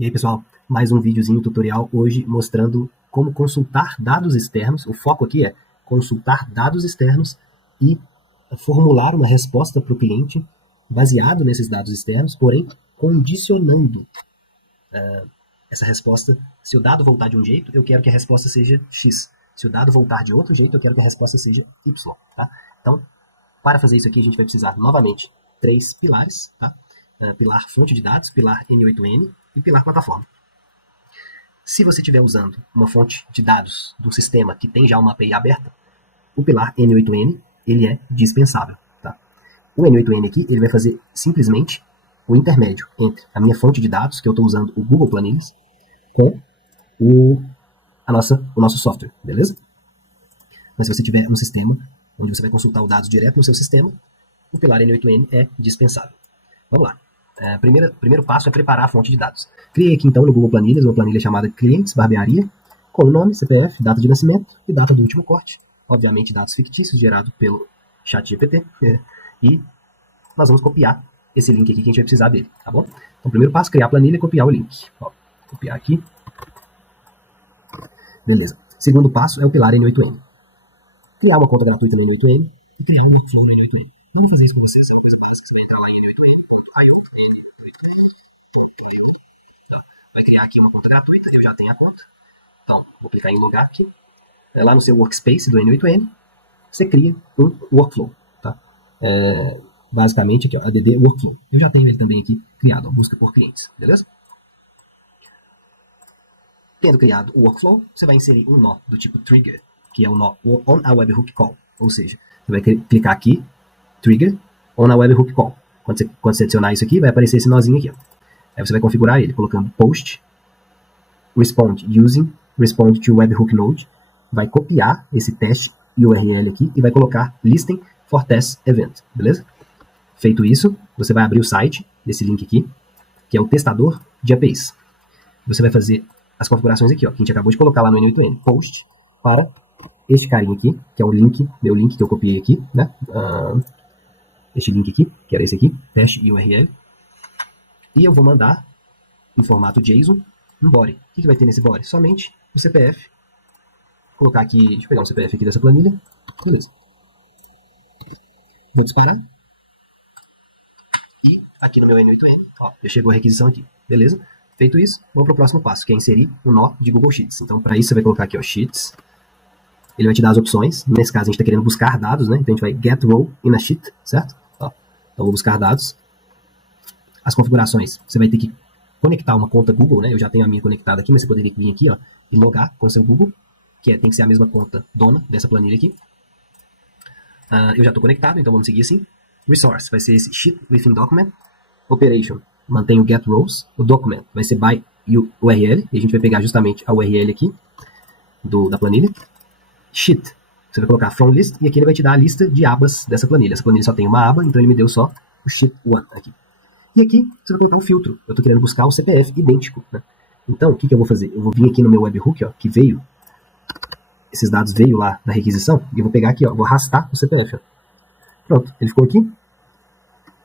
E aí, pessoal, mais um videozinho tutorial hoje mostrando como consultar dados externos. O foco aqui é consultar dados externos e formular uma resposta para o cliente baseado nesses dados externos, porém condicionando essa resposta. Se o dado voltar de um jeito, eu quero que a resposta seja X. Se o dado voltar de outro jeito, eu quero que a resposta seja Y. Tá? Então, para fazer isso aqui, a gente vai precisar, novamente, 3 pilares. Tá? Pilar fonte de dados, pilar N8N e pilar plataforma. Se você estiver usando uma fonte de dados de um sistema que tem já uma API aberta, o pilar N8N ele é dispensável. Tá? O N8N aqui ele vai fazer simplesmente o intermédio entre a minha fonte de dados, que eu estou usando o Google Planilhas, com o nosso software, beleza? Mas se você tiver um sistema onde você vai consultar os dados direto no seu sistema, o pilar N8N é dispensável. Vamos lá. Primeiro passo é preparar a fonte de dados. Criei aqui então no Google Planilhas uma planilha chamada Clientes Barbearia, com o nome, CPF, data de nascimento e data do último corte. Obviamente dados fictícios gerados pelo ChatGPT. E nós vamos copiar esse link aqui que a gente vai precisar dele, tá bom? Então, primeiro passo, criar a planilha e copiar o link. Ó, copiar aqui. Beleza. Segundo passo é o pilar N8N. Criar uma conta gratuita no N8N e criar um workflow no N8N. Vamos fazer isso com vocês. É uma coisa básica. Você vai entrar lá em N8N.io. Vai criar aqui uma conta gratuita. Eu já tenho a conta. Então, vou clicar em logar aqui. Lá no seu workspace do N8N, você cria um workflow. Tá? Basicamente aqui, ó, ADD Workflow. Eu já tenho ele também aqui criado, ó, busca por clientes, beleza? Tendo criado o workflow, você vai inserir um nó do tipo trigger, que é o nó on a webhook call. Ou seja, você vai clicar aqui, trigger on a webhook call. Quando você adicionar isso aqui, vai aparecer esse nozinho aqui. Ó. Aí você vai configurar ele, colocando post, respond using, respond to webhook node, vai copiar esse teste URL aqui e vai colocar listing for test event, beleza? Feito isso, você vai abrir o site desse link aqui, que é o testador de APIs. Você vai fazer as configurações aqui, ó, que a gente acabou de colocar lá no N8N. Post para este carinha aqui, que é o link, meu link que eu copiei aqui, né? Este link aqui, que era esse aqui, teste URL. E eu vou mandar, em formato JSON, um body. O que vai ter nesse body? Somente o CPF. Vou colocar aqui, deixa eu pegar o CPF aqui dessa planilha. Beleza. Vou disparar. E aqui no meu N8N, ó, já chegou a requisição aqui, beleza? Feito isso, vamos para o próximo passo, que é inserir o nó de Google Sheets. Então, para isso, você vai colocar aqui, ó, Sheets. Ele vai te dar as opções. Nesse caso, a gente está querendo buscar dados, né? Então, a gente vai get row in a sheet, certo? Ó, então, vou buscar dados. As configurações, você vai ter que conectar uma conta Google, né? Eu já tenho a minha conectada aqui, mas você poderia vir aqui, ó, e logar com o seu Google, que tem que ser a mesma conta dona dessa planilha aqui. Eu já estou conectado, então vamos seguir assim. Resource vai ser esse sheet within document. Operation mantém o get rows. O document vai ser by URL. E a gente vai pegar justamente a URL aqui da planilha. Sheet, você vai colocar from list. E aqui ele vai te dar a lista de abas dessa planilha. Essa planilha só tem uma aba, então ele me deu só o sheet 1 aqui. E aqui você vai colocar um filtro. Eu estou querendo buscar o CPF idêntico, né? Então, o que eu vou fazer? Eu vou vir aqui no meu webhook, ó, que veio. Esses dados veio lá da requisição. E eu vou pegar aqui, ó, vou arrastar o CPF. Ó. Pronto, ele ficou aqui.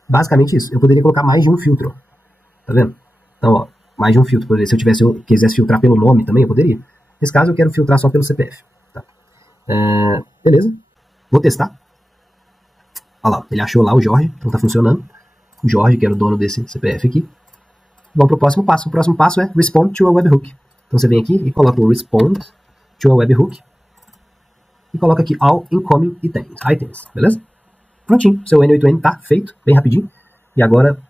Basicamente isso. Eu poderia colocar mais de um filtro. Tá vendo? Então, ó, mais de um filtro. Se eu quisesse filtrar pelo nome também, eu poderia. Nesse caso, eu quero filtrar só pelo CPF. Tá? Beleza. Vou testar. Olha lá, ele achou lá o Jorge. Então tá funcionando. O Jorge, que era o dono desse CPF aqui. Vamos pro próximo passo. O próximo passo é respond to a webhook. Então você vem aqui e coloca o respond to a webhook. E coloca aqui all incoming items. Beleza? Prontinho, seu N8N está feito, bem rapidinho. E agora,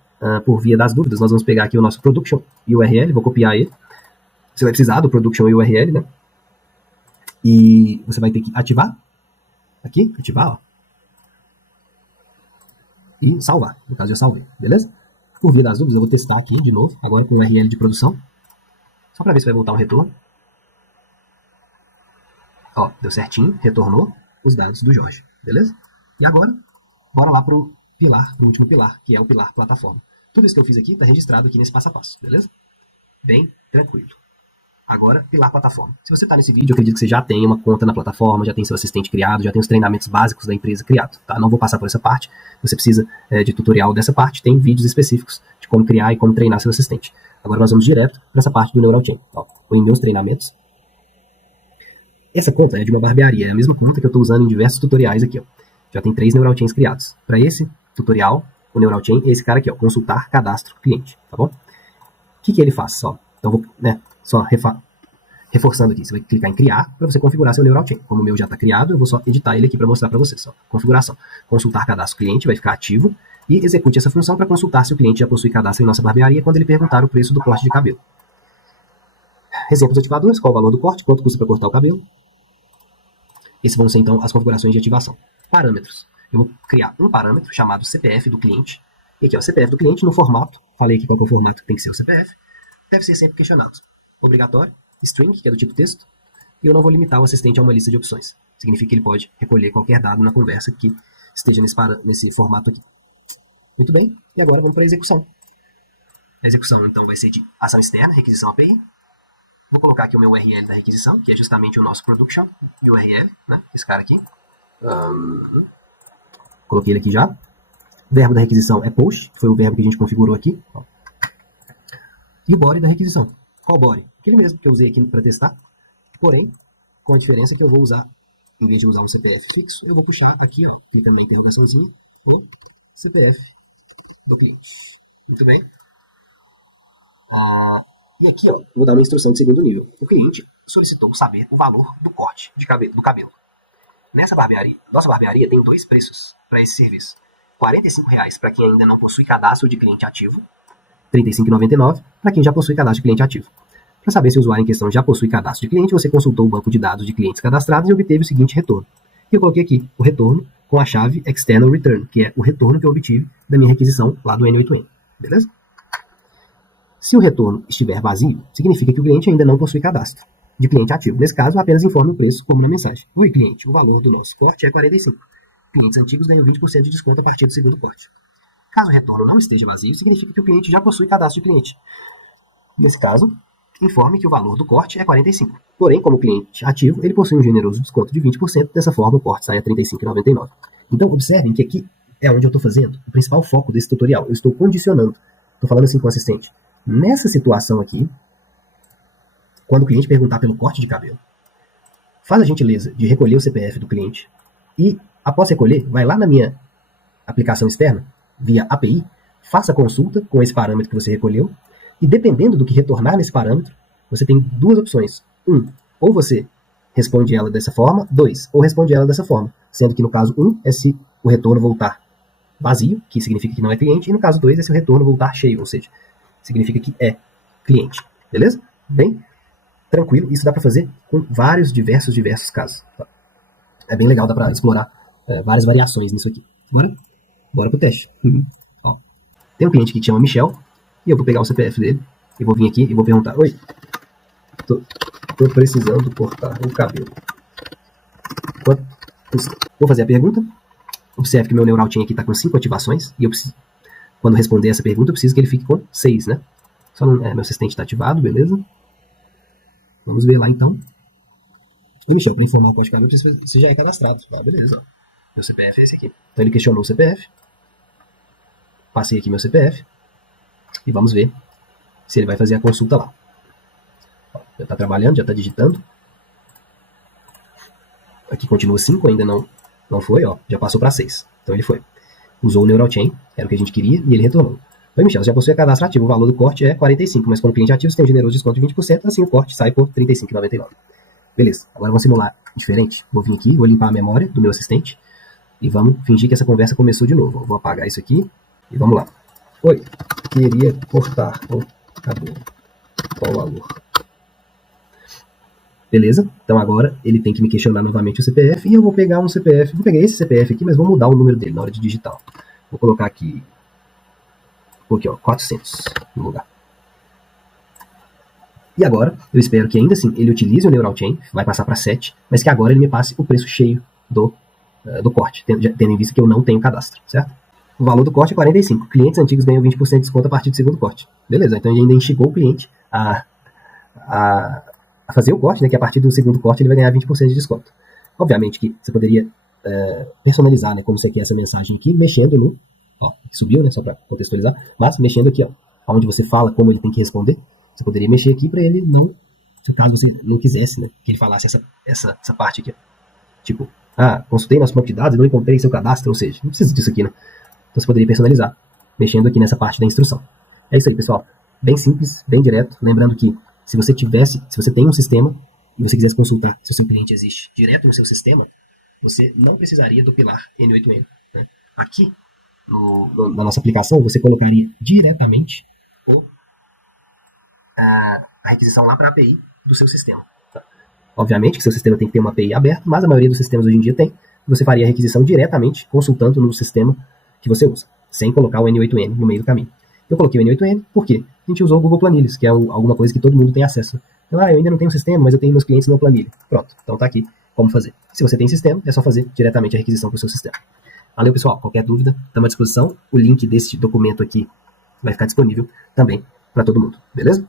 por via das dúvidas, nós vamos pegar aqui o nosso production URL, vou copiar ele. Você vai precisar do production URL, né? E você vai ter que ativar. Aqui, ativar, ó. E salvar, no caso eu salvei, beleza? Por via das dúvidas, eu vou testar aqui de novo, agora com o URL de produção. Só para ver se vai voltar um retorno. Ó, deu certinho, retornou os dados do Jorge, beleza? E agora, bora lá pro último pilar, que é o pilar plataforma. Tudo isso que eu fiz aqui está registrado aqui nesse passo a passo, beleza? Bem tranquilo. Agora, pilar plataforma. Se você está nesse vídeo, eu acredito que você já tem uma conta na plataforma, já tem seu assistente criado, já tem os treinamentos básicos da empresa criado, tá? Não vou passar por essa parte. Você precisa de tutorial dessa parte, tem vídeos específicos de como criar e como treinar seu assistente. Agora nós vamos direto para essa parte do Neural Chain. Ó, vou em meus treinamentos. Essa conta é de uma barbearia, é a mesma conta que eu estou usando em diversos tutoriais aqui. Ó. Já tem 3 Neural Chains criados. Para esse tutorial, o Neural Chain é esse cara aqui, ó, consultar cadastro cliente, tá bom? O que ele faz? Então vou, só reforçando aqui, você vai clicar em criar para você configurar seu Neural Chain. Como o meu já está criado, eu vou só editar ele aqui para mostrar para vocês. Ó. Configuração. Consultar cadastro cliente vai ficar ativo e execute essa função para consultar se o cliente já possui cadastro em nossa barbearia quando ele perguntar o preço do corte de cabelo. Exemplos ativadores, qual o valor do corte, quanto custa para cortar o cabelo. Esses vão ser, então, as configurações de ativação. Parâmetros. Eu vou criar um parâmetro chamado CPF do cliente. E aqui, ó, CPF do cliente no formato. Falei aqui qual é o formato que tem que ser o CPF. Deve ser sempre questionado. Obrigatório. String, que é do tipo texto. E eu não vou limitar o assistente a uma lista de opções. Significa que ele pode recolher qualquer dado na conversa que esteja nesse formato aqui. Muito bem. E agora vamos para a execução. A execução, então, vai ser de ação externa, requisição API. Vou colocar aqui o meu URL da requisição, que é justamente o nosso production URL, né? Esse cara aqui. Coloquei ele aqui já. O verbo da requisição é post, que foi o verbo que a gente configurou aqui. Ó. E o body da requisição. Qual body? Aquele mesmo que eu usei aqui para testar. Porém, com a diferença que eu vou usar, em vez de usar um CPF fixo, eu vou puxar aqui, ó, aqui também interrogaçãozinha, o CPF do cliente. Muito bem. E aqui, ó, vou dar uma instrução de segundo nível. O cliente solicitou saber o valor do corte do cabelo. Nessa barbearia, nossa barbearia tem 2 preços para esse serviço. R$ 45,00 para quem ainda não possui cadastro de cliente ativo. R$ 35,99 para quem já possui cadastro de cliente ativo. Para saber se o usuário em questão já possui cadastro de cliente, você consultou o banco de dados de clientes cadastrados e obteve o seguinte retorno. E eu coloquei aqui o retorno com a chave External Return, que é o retorno que eu obtive da minha requisição lá do N8N. Beleza? Se o retorno estiver vazio, significa que o cliente ainda não possui cadastro de cliente ativo. Nesse caso, apenas informe o preço como na mensagem. Oi, cliente, o valor do nosso corte é 45. Clientes antigos ganham 20% de desconto a partir do segundo corte. Caso o retorno não esteja vazio, significa que o cliente já possui cadastro de cliente. Nesse caso, informe que o valor do corte é 45. Porém, como cliente ativo, ele possui um generoso desconto de 20%. Dessa forma, o corte sai a R$ 35,99. Então, observem que aqui é onde eu estou fazendo o principal foco desse tutorial. Eu estou condicionando. Estou falando assim com o assistente. Nessa situação aqui, quando o cliente perguntar pelo corte de cabelo, faz a gentileza de recolher o CPF do cliente e, após recolher, vai lá na minha aplicação externa, via API, faça a consulta com esse parâmetro que você recolheu e, dependendo do que retornar nesse parâmetro, você tem 2 opções. 1, ou você responde ela dessa forma. 2, ou responde ela dessa forma. Sendo que no caso 1 é se o retorno voltar vazio, que significa que não é cliente, e no caso 2 é se o retorno voltar cheio, ou seja, significa que é cliente. Beleza? Bem tranquilo. Isso dá para fazer com vários, diversos casos. Tá? É bem legal, dá para explorar várias variações nisso aqui. Bora pro teste. Ó, tem um cliente aqui que chama Michel, e eu vou pegar o CPF dele, e vou vir aqui e vou perguntar: oi, tô precisando cortar o cabelo. Quanto custa? Vou fazer a pergunta. Observe que meu Neural Chain aqui está com 5 ativações, e eu preciso, quando responder essa pergunta, eu preciso que ele fique com 6, né? Só não, meu assistente está ativado, beleza? Vamos ver lá então. Oi, Michel, para informar o corte de cabelo, eu preciso que você já é cadastrado. Ah, beleza. Meu CPF é esse aqui. Então ele questionou o CPF. Passei aqui meu CPF. E vamos ver se ele vai fazer a consulta lá. Ó, já está trabalhando, já está digitando. Aqui continua 5, ainda não foi, ó. Já passou para 6. Então ele foi. Usou o Neural Chain, era o que a gente queria, e ele retornou. Oi, Michel, você já possui cadastro ativo. O valor do corte é 45, mas como cliente ativo você tem um generoso desconto de 20%, assim o corte sai por R$ 35,99. Beleza, agora vamos simular diferente. Vou vir aqui, vou limpar a memória do meu assistente e vamos fingir que essa conversa começou de novo. Eu vou apagar isso aqui e vamos lá. Oi, queria cortar o cabelo. Qual o valor? Beleza, então agora ele tem que me questionar novamente o CPF e eu vou pegar um CPF. Vou pegar esse CPF aqui, mas vou mudar o número dele na hora de digitar. Vou colocar aqui, ó, 400 no lugar. E agora, eu espero que ainda assim ele utilize o Neural Chain, vai passar para 7, mas que agora ele me passe o preço cheio do corte, tendo em vista que eu não tenho cadastro, certo? O valor do corte é 45. Clientes antigos ganham 20% de desconto a partir do segundo corte. Beleza, então ele ainda instigou o cliente a fazer o corte, né, que a partir do segundo corte ele vai ganhar 20% de desconto. Obviamente que você poderia personalizar, né, como você quer essa mensagem aqui, mexendo no... Ó, subiu, né, só para contextualizar, mas mexendo aqui, ó, onde você fala como ele tem que responder, você poderia mexer aqui para ele não, se caso você não quisesse, né, que ele falasse essa parte aqui. Tipo, consultei nosso banco de dados e não encontrei seu cadastro, ou seja, não precisa disso aqui, né? Então você poderia personalizar, mexendo aqui nessa parte da instrução. É isso aí, pessoal. Bem simples, bem direto. Lembrando que se você tem um sistema e você quisesse consultar se o seu cliente existe direto no seu sistema, você não precisaria do pilar N8N. Né? Aqui, na nossa aplicação, você colocaria diretamente a requisição lá para a API do seu sistema. Obviamente que seu sistema tem que ter uma API aberta, mas a maioria dos sistemas hoje em dia tem. Você faria a requisição diretamente consultando no sistema que você usa, sem colocar o N8N no meio do caminho. Eu coloquei o N8N porque a gente usou o Google Planilhas, que é alguma coisa que todo mundo tem acesso. Então, eu ainda não tenho um sistema, mas eu tenho meus clientes na planilha. Pronto, então tá aqui como fazer. Se você tem sistema, é só fazer diretamente a requisição para o seu sistema. Valeu, pessoal. Qualquer dúvida, estamos à disposição. O link desse documento aqui vai ficar disponível também para todo mundo. Beleza?